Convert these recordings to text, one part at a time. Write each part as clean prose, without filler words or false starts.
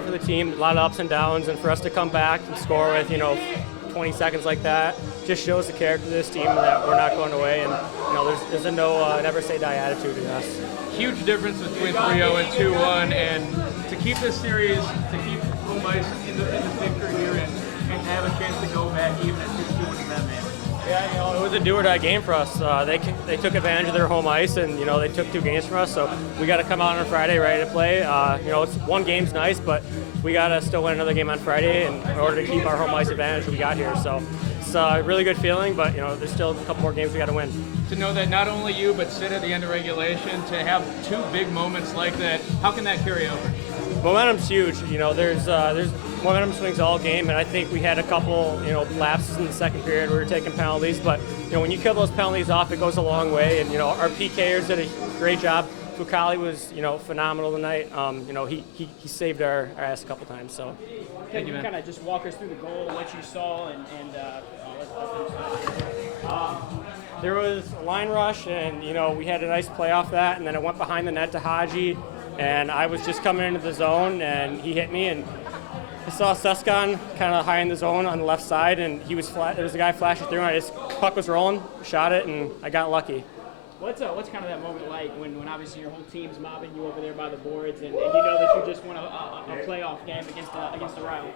year for the team, a lot of ups and downs, and for us to come back and score with 20 seconds like that just shows the character of this team that we're not going away, and there's a never say die attitude in us. Huge difference between 3-0 and 2-1, and to keep this series, to keep home ice in the picture here, and have a chance to go back even at 2-2 in that man. Yeah, it was a do-or-die game for us. They took advantage of their home ice, and they took 2 games from us. So we got to come out on Friday ready to play. It's one game's nice, but we got to still win another game on Friday in order to keep our home ice advantage we got here. So it's a really good feeling, but there's still a couple more games we got to win. To know that not only you, but Sid at the end of regulation, to have 2 big moments like that, how can that carry over? Momentum's huge. There's momentum swings all game, and I think we had a couple, lapses in the second period. We were taking penalties, but when you kill those penalties off, it goes a long way. And our PKers did a great job. Fukali was, phenomenal tonight. He saved our ass a couple times. So, can you kind of just walk us through the goal, what you saw, and there was a line rush, and we had a nice play off that, and then it went behind the net to Haji, and I was just coming into the zone, and he hit me, and I saw Suskan kind of high in the zone on the left side, and he was flat. There was a guy flashing through, and puck was rolling, shot it, and I got lucky. What's kind of that moment like when obviously your whole team's mobbing you over there by the boards, and you know that you just won a playoff game against the rival?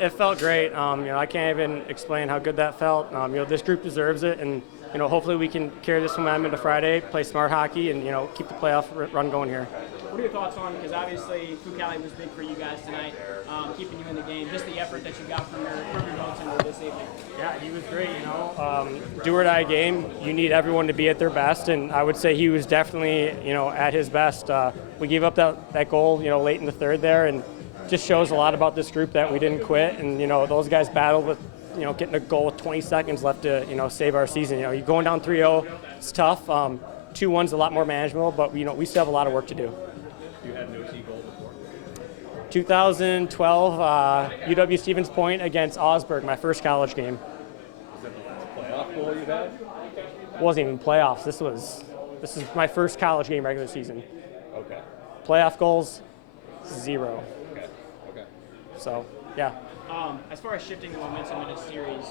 It felt great. I can't even explain how good that felt. This group deserves it, and hopefully we can carry this momentum into Friday, play smart hockey, and keep the playoff run going here. What are your thoughts on, because obviously Fukali was big for you guys tonight, keeping you in the game, just the effort that you got from your goaltender this evening? Yeah, he was great, do-or-die game. You need everyone to be at their best, and I would say he was definitely, at his best. We gave up that goal, late in the third there, and just shows a lot about this group that we didn't quit, and, those guys battled with, getting a goal with 20 seconds left to, save our season. You're going down 3-0, it's tough. 2-1's a lot more manageable, but, we still have a lot of work to do. You had no T goal before? 2012, UW Stevens Point against Augsburg, my first college game. Was that the last playoff goal you had? It wasn't even playoffs. This is my first college game regular season. Okay. Playoff goals, 0. Okay. So, yeah. As far as shifting the momentum in a series,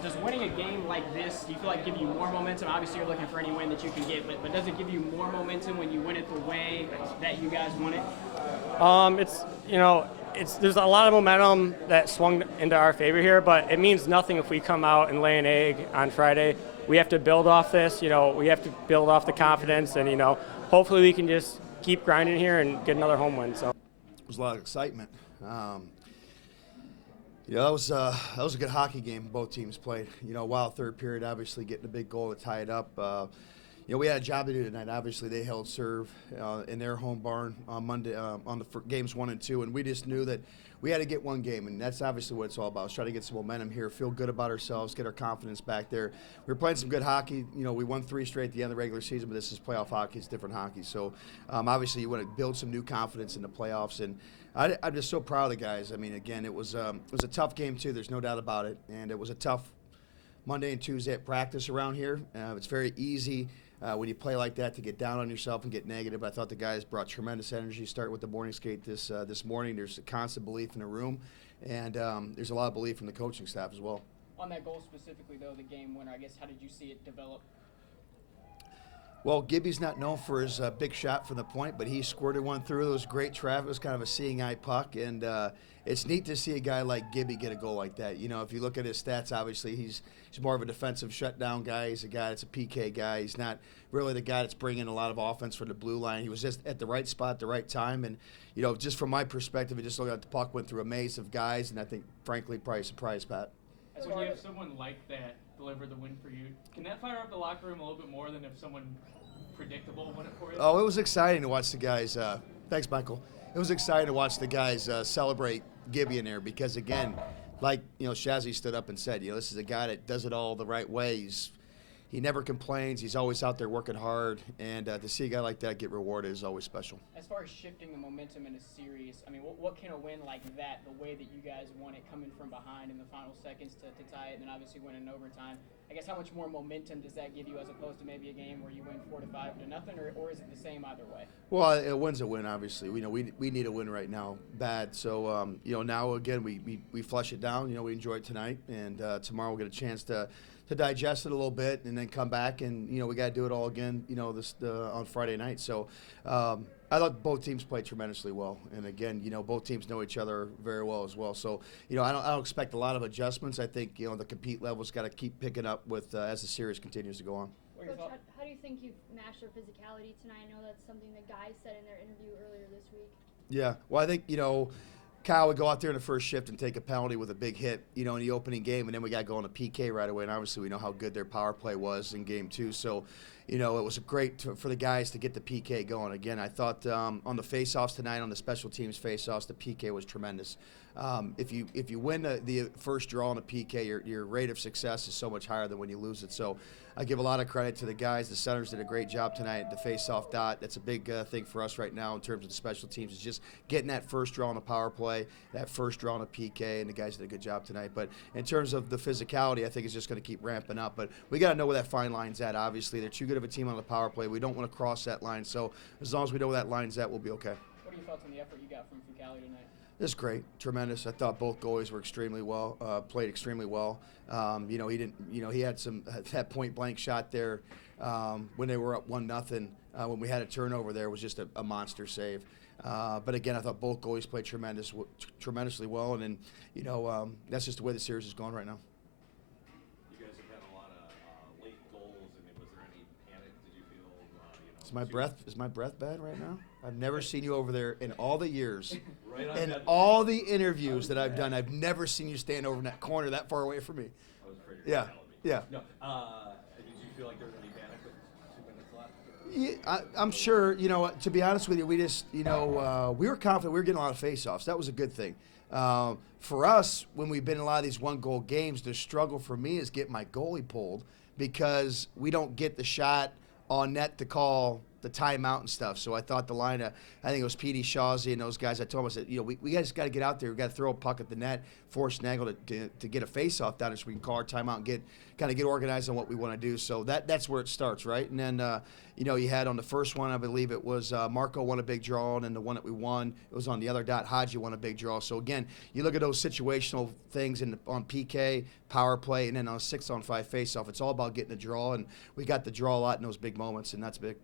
does winning a game like this, do you feel like give you more momentum? Obviously, you're looking for any win that you can get, but does it give you more momentum when you win it the way that you guys won it? There's a lot of momentum that swung into our favor here, but it means nothing if we come out and lay an egg on Friday. We have to build off this. We have to build off the confidence, and hopefully we can just keep grinding here and get another home win. So. There was a lot of excitement. That was a good hockey game both teams played. Wild third period, obviously getting a big goal to tie it up. We had a job to do tonight. Obviously, they held serve in their home barn on Monday on the games 1 and 2, and we just knew that we had to get one game, and that's obviously what it's all about. Is try to get some momentum here, feel good about ourselves, get our confidence back there. We were playing some good hockey. We won 3 straight at the end of the regular season, but this is playoff hockey. It's different hockey. So obviously, you want to build some new confidence in the playoffs, and I'm just so proud of the guys. I mean, again, it was a tough game too. There's no doubt about it, and it was a tough Monday and Tuesday at practice around here. It's very easy when you play like that to get down on yourself and get negative. I thought the guys brought tremendous energy. Start with the morning skate this morning. There's a constant belief in the room, and there's a lot of belief from the coaching staff as well. On that goal specifically, though, the game winner, I guess, how did you see it develop? Well, Gibby's not known for his big shot from the point, but he squirted one through. It was great traffic. It was kind of a seeing eye puck, and it's neat to see a guy like Gibby get a goal like that. If you look at his stats, obviously he's more of a defensive shutdown guy. He's a guy that's a PK guy. He's not really the guy that's bringing a lot of offense for the blue line. He was just at the right spot at the right time, and just from my perspective, it just looked like the puck went through a maze of guys, and I think, frankly, probably surprised Pat. When you have someone like that deliver the win for you, can that fire up the locker room a little bit more than if someone predictable win it for you? Oh, it was exciting to watch the guys. Thanks, Michael. It was exciting to watch the guys celebrate Gibby in there because, again, like Shazzy stood up and said, this is a guy that does it all the right way. he never complains. He's always out there working hard, and to see a guy like that get rewarded is always special. As far as shifting the momentum in a series, I mean, what can a win like that, the way that you guys won it, coming from behind in the final seconds to tie it, and then obviously win in overtime, I guess how much more momentum does that give you as opposed to maybe a game where you win 4-5 to nothing, or is it the same either way? Well, a win's a win, obviously. We need a win right now, bad. So, now, again, we flush it down. We enjoy it tonight, and tomorrow we'll get a chance to digest it a little bit and then come back, and, we got to do it all again, on Friday night. So I thought both teams played tremendously well. And, again, both teams know each other very well as well. So, I don't expect a lot of adjustments. I think, the compete level's got to keep picking up with as the series continues to go on. Coach, how do you think you've matched their physicality tonight? I know that's something the guys said in their interview earlier this week. Yeah, well, I think, Kyle would go out there in the first shift and take a penalty with a big hit, in the opening game, and then we got going to PK right away, and obviously we know how good their power play was in game 2. So, it was great for the guys to get the PK going. Again, I thought on the faceoffs tonight, on the special teams faceoffs, the PK was tremendous. If you win the first draw on a PK, your rate of success is so much higher than when you lose it. So I give a lot of credit to the guys. The centers did a great job tonight at the face-off dot. That's a big thing for us right now in terms of the special teams, is just getting that first draw on a power play, that first draw on a PK, and the guys did a good job tonight. But in terms of the physicality, I think it's just going to keep ramping up. But we got to know where that fine line's at, obviously. They're too good of a team on the power play. We don't want to cross that line. So as long as we know where that line's at, we'll be okay. What are your thoughts on the effort you got from Cali tonight? It's great, tremendous. I thought both goalies were extremely well, played extremely well. He had that point blank shot there when they were up 1-0. When we had a turnover there, it was just a monster save. But again, I thought both goalies played tremendously well, and then that's just the way the series is going right now. You guys have had a lot of late goals. I mean, was there any panic? Did you feel? Is my breath bad right now? I've never seen you over there in all the years. Right on In that. all the interviews that I've done, I've never seen you stand over in that corner that far away from me. I was afraid you were Yeah, gonna tell me. yeah. No. Did you feel like there was any panic with 2 minutes left? Yeah, I'm sure, to be honest with you, we just, we were confident. We were getting a lot of face-offs. That was a good thing. For us, when we've been in a lot of these one-goal games, the struggle for me is getting my goalie pulled because we don't get the shot on net to call the timeout and stuff. So I thought the line, I think it was Petey, Shawsey, and those guys, I told them, I said, we guys got to get out there. We got to throw a puck at the net, force Nagel to get a face-off down so we can call our timeout and get organized on what we want to do. So that's where it starts, right? And then, you had on the first one, I believe it was Marco won a big draw, and then the one that we won, it was on the other dot, Haji won a big draw. So again, you look at those situational things on PK, power play, and then on a 6-on-5 face-off. It's all about getting the draw, and we got the draw a lot in those big moments, and that's big.